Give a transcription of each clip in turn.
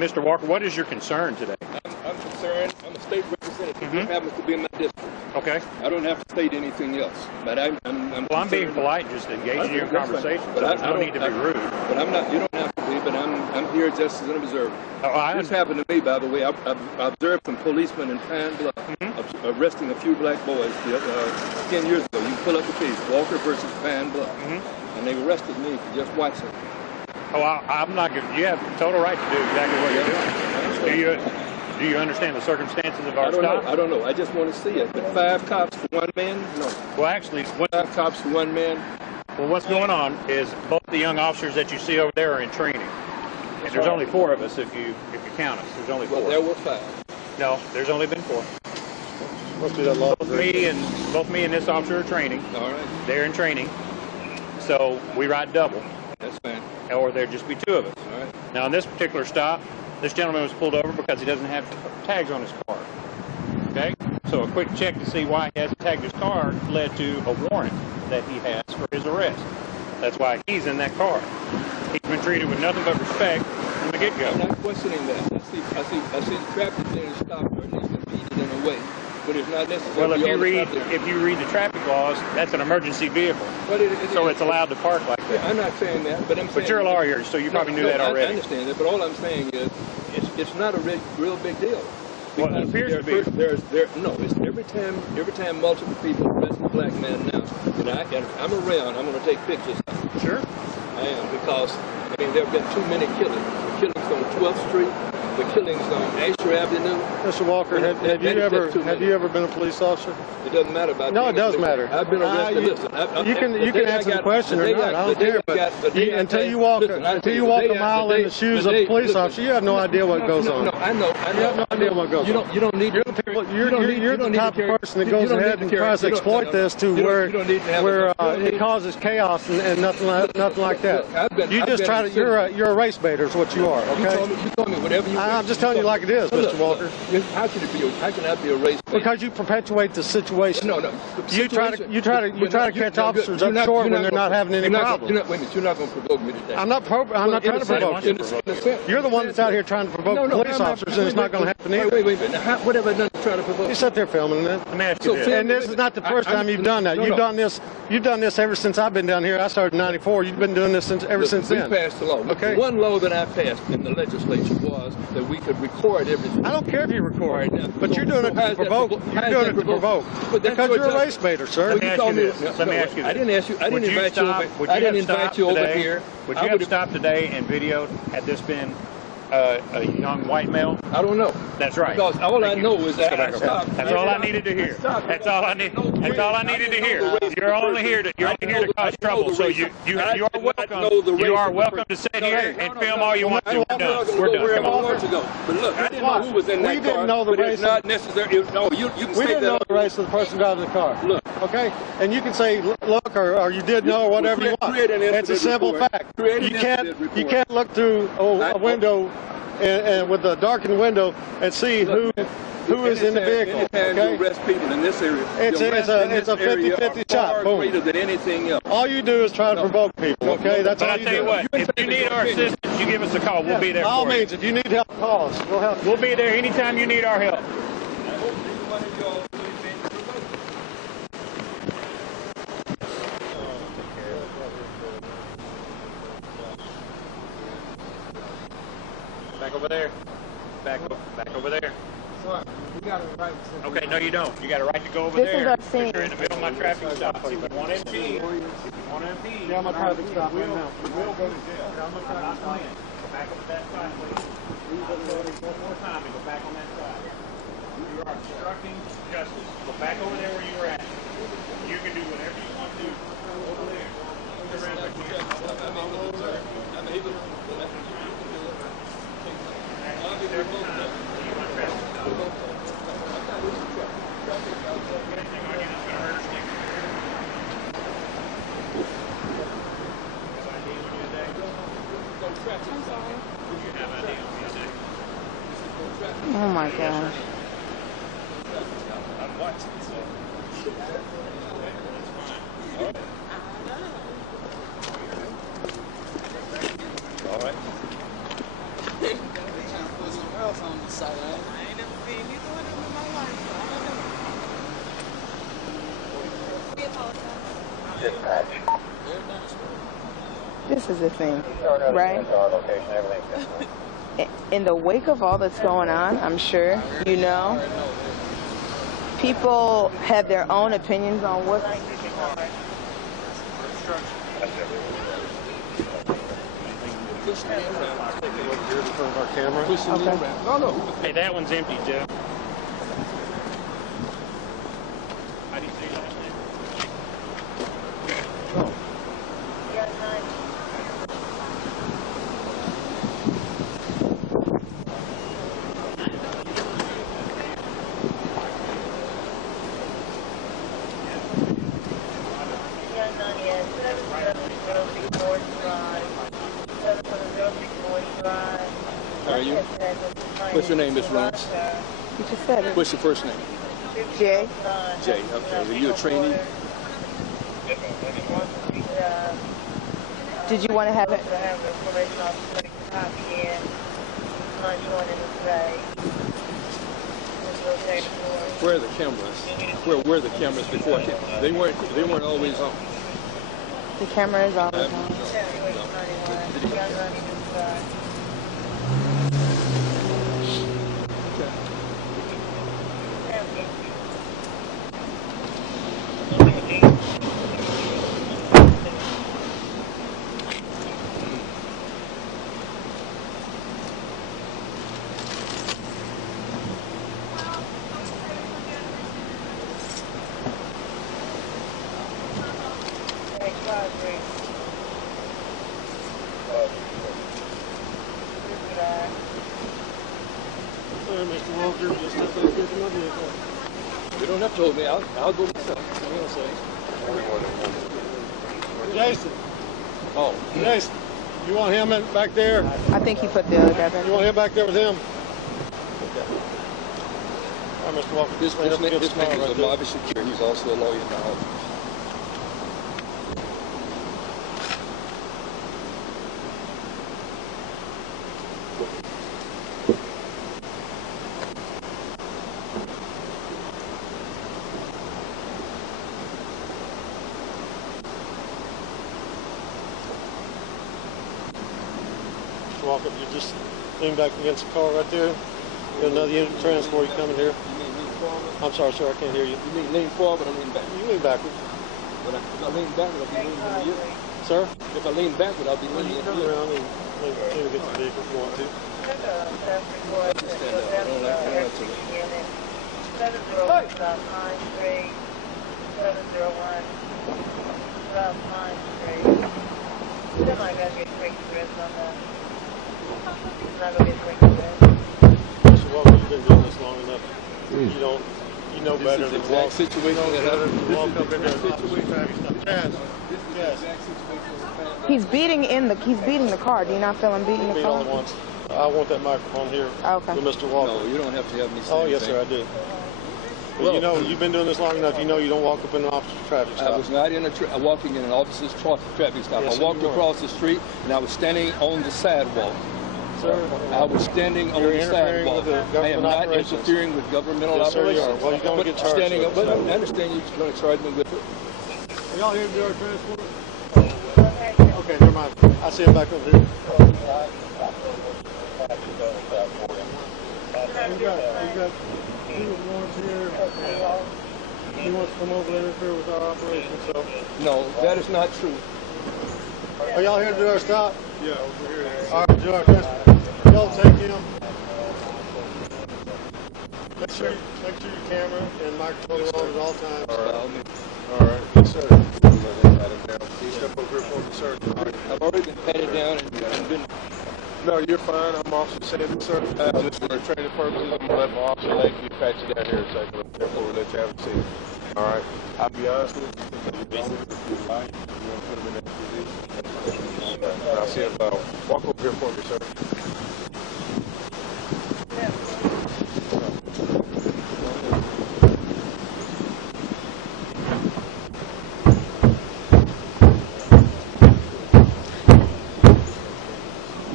Mr. Walker, what is your concern today? I'm concerned. I'm a state representative. It happens to be in my district. Okay. I don't have to state anything else. But I'm well, I'm being polite, just engaging you in conversation. But there's no need to be rude. But I'm not. You don't have to be. But I'm here just as an observer. This happened to me, by the way. I observed some policemen in Pine Bluff arresting a few black boys 10 years ago. You pull up the case, Walker versus Pine Bluff, and they arrested me for just watching. Oh, I'm not good. You have total right to do exactly what you're doing. Do you understand the circumstances of our stop? I don't know. I just want to see it. But 5 cops for 1 man? No. Well, actually, 5 cops for 1 man? Well, what's going on is both the young officers that you see over there are in training. And there's only 4 of us if you count us. There's only 4. Well, there were 5. No, there's only been 4. Must be that law. Both me and this officer are training. All right. They're in training. So we ride double. That's fine. Or there'd just be 2 of us. All right. Now, in this particular stop, this gentleman was pulled over because he doesn't have tags on his car. Okay? So a quick check to see why he hasn't tagged his car led to a warrant that he has for his arrest. That's why he's in that car. He's been treated with nothing but respect from the get-go. I'm not questioning that. I see the traffic being stopped or at least impeded in a way. But it's not necessary. Well, if you read the traffic laws, that's an emergency vehicle. So it's allowed to park like that. Yeah, I'm not saying that, but I'm saying... But you're a lawyer, so you probably knew that already. I understand that, but all I'm saying is it's not a real big deal. Well, it appears to be. No, it's every time multiple people arrest a black man now, and I'm around, I'm going to take pictures. Sure. I am, because, I mean, there have been too many killings. The killings on 12th Street, the killings on Asher Avenue. Mr. Walker, have you ever been a police officer? It doesn't matter about No, it does matter. I've been arrested. You can answer the question or not. I don't care. But until you walk a mile in the shoes of a police officer, you have no idea what goes on. No, I know. You have no idea what goes on. You don't need. You're the type of person that goes ahead and tries to exploit this to where it causes chaos and nothing like that. You just try to. You're a race baiter, is what you are. Okay. You told me whatever you. I'm just telling you like it is, Mr. Walker. How can it be? How can that be a race baiter? Because you perpetuate the situation. No. You try to catch officers up short when they're not having any problems. Wait a minute, you're not going to provoke me today. I'm not trying to provoke you. You're the one that's out here trying to provoke police officers, and it's not going to happen either. Wait. What have I done to try to provoke? You sat there filming it. Let me ask you this. And this is not the first time you've done that. You've done this ever since I've been down here. I started in '94. You've been doing this ever since then. We passed the law. Okay. One law that I passed in the legislature was that we could record everything. I don't care if you record, but you're doing it to provoke. You're doing it to provoke. Because you're a race baiter, sir. Let me ask you this. I didn't ask you. I didn't invite you over. I didn't invite you over here. Would you have stopped today and videoed had this been a young white male? I don't know. That's right. Because all I know is that I stopped. That's all I needed to hear. That's all I needed to hear. You're only here to cause trouble. So you are welcome to sit here and film all you want to. We're done. We're done. Come on. But look, I didn't know who was in that car. We didn't know the race. It's not necessary. No, you can say that. We didn't know the race of the person driving the car. Look. Okay? And you can say, look, or you did know, or whatever you want. It's a simple fact. You can't look through a window and with a darkened window and see who is in the vehicle. Anytime you arrest people in this area, it's a 50-50 shot. Boom. Greater than anything else. All you do is try to provoke people. Okay, that's all you do. But I tell you what, if you need our assistance, you give us a call. We'll be there. By all means, if you need help, call us. We'll help. We'll be there anytime you need our help. Back over there. Back over there. Sorry, you got a right to... Okay, no you don't. You got a right to go over there. Because you're in the middle of my traffic stop. If you want to impede, yeah, I'm a traffic stop right now. We will go to jail. I'm a traffic stop. Go back over that side, please. One more time and go back on that side. You are obstructing justice. Go back over there where you were at. You can do whatever you want to do over there. Oh my gosh. All right. sight. I ain't never seen neither one of them in my life, so I don't know. This is the thing, right? In the wake of all that's going on, I'm sure, you know, people have their own opinions on what. Okay. Hey, that one's empty, Jeff. How do you say last name? Oh. How are you? What's your name, Miss Lawrence? You just said it. What's your first name? Jay. Jay. Okay. Are you a trainee? Did you want to have it? Where are the cameras? Where were the cameras before? They weren't always on. The camera is always on. Mr. Walker, just step back into my vehicle. You don't have to hold me. I'll go myself. Jason. Oh. Jason, you want him back there? I think he put the other guy back. You want him back there with him? All right, Mr. Walker. His name is Omavi Shukur. He's also a lawyer in the office. Walk up, you just lean back against the car right there. Got another unit of transport coming here. You mean lean forward? I'm sorry, sir, I can't hear you. You mean lean forward or lean back? You lean backward. If I lean backward, I'll be leaning into you. Sir? If I lean backward, I'll be leaning into Turn you. around and maybe get the vehicle if you want to. Stand up. I don't like that to it. 701 South Pine Street. Somebody gotta get quick dress on that. Not gonna get quick dress. Mr. Walker, you've been doing this long enough. You know better than to walk. Situation that happened. Walk up in there and obstruct traffic stuff. Yes. He's beating the car. Do you not feel him beating the Beat car? all at once. I want that microphone here Okay. for Mr. Walker. No, you don't have to have me say Oh, yes, anything. sir, I do. Well, you know, you've been doing this long enough. You know you don't walk up in an officer's traffic stop. I was not walking in an officer's traffic stop. Yes, I walked you were. across the street and I was standing on the sidewalk. Sir, I was standing on you're the interfering sidewalk. with the I am government not operations. interfering with governmental Yes, sir, you operations. are. Well, you're going to get charged. Standing up, with but it. I understand you're going to charge me with it. Are y'all here to do our transport? Okay, never mind. I see him back over here. We've got two warrants here. He wants to come over and interfere with our operation, so. No, that is not true. Are y'all here to do our stop? Yeah, over here. All right, do our transport. Y'all take him. Make sure your camera and microphone are on at all times. All right. Yes, sir. Step over here for me, sir. I've already been patted down and been. No, you're fine. I'm Officer Sanders, sir. Just for training purposes, I'm going to let my officer let you pat you down here in a second before we let you have a seat. All right. I'll be honest with you. You want to put him in that position. I'll see him. Walk over here for me, sir.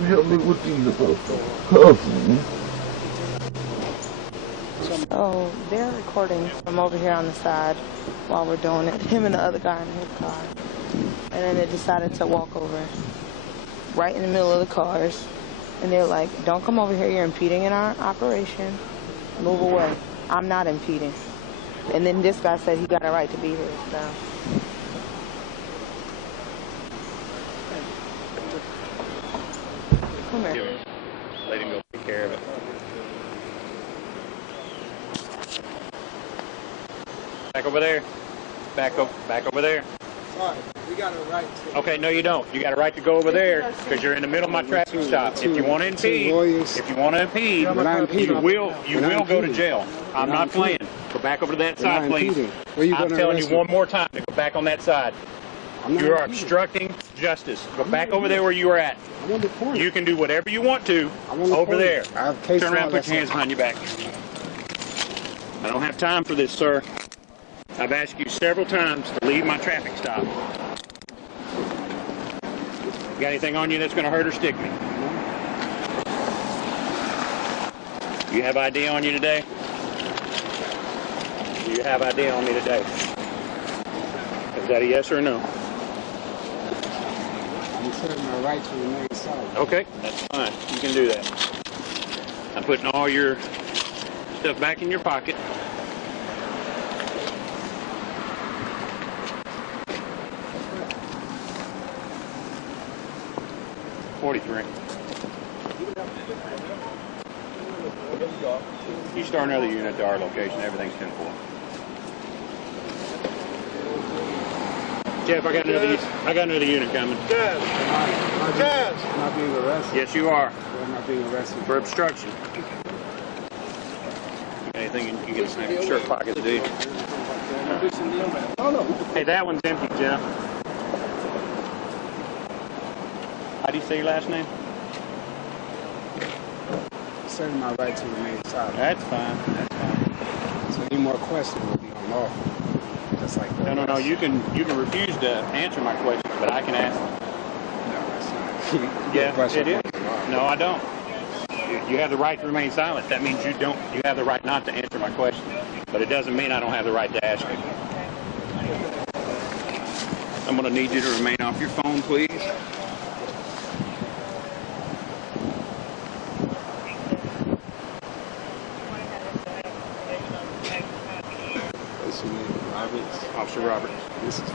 Help me with these cousin. So they're recording from over here on the side while we're doing it. Him and the other guy in his car. And then they decided to walk over right in the middle of the cars. And they're like, don't come over here, you're impeding in our operation. Move away. I'm not impeding. And then this guy said he got a right to be here, so. Come here. Let him go take care of it. Back over there. Back over there. Sorry, we got a right to. Okay, no you don't. You got a right to go over there because you're in the middle of my traffic stop. If you want to impede, you will go to jail. I'm not playing. Go back over to that side, please. I'm telling you one more time to go back on that side. You are obstructing justice. Go back over there where you were at. You can do whatever you want to over there. Turn around, put your hands behind your back. I don't have time for this, sir. I've asked you several times to leave my traffic stop. You got anything on you that's going to hurt or stick me? You have ID on you today? You have ID on me today? Is that a yes or a no? I'm serving my right to remain silent. Okay, that's fine. You can do that. I'm putting all your stuff back in your pocket. You start another unit at our location, everything's 10-4. Jeff, I got another unit coming. Jazz! Jazz! Am I being arrested? Yes, you are. Or am I being arrested? For obstruction. Anything you can snap your shirt pockets, dude. Hey, that one's empty, Jeff. How do you say your last name? Serving my right to remain silent. That's fine. That's fine. So any more questions will be unlawful. Just like that. No. You can refuse to answer my questions, but I can ask them. No, that's not. Yeah, it is. No, I don't. You have the right to remain silent. That means you have the right not to answer my question. But it doesn't mean I don't have the right to ask you. I'm going to need you to remain off your phone, please. What's your name? Roberts? Officer Roberts. This is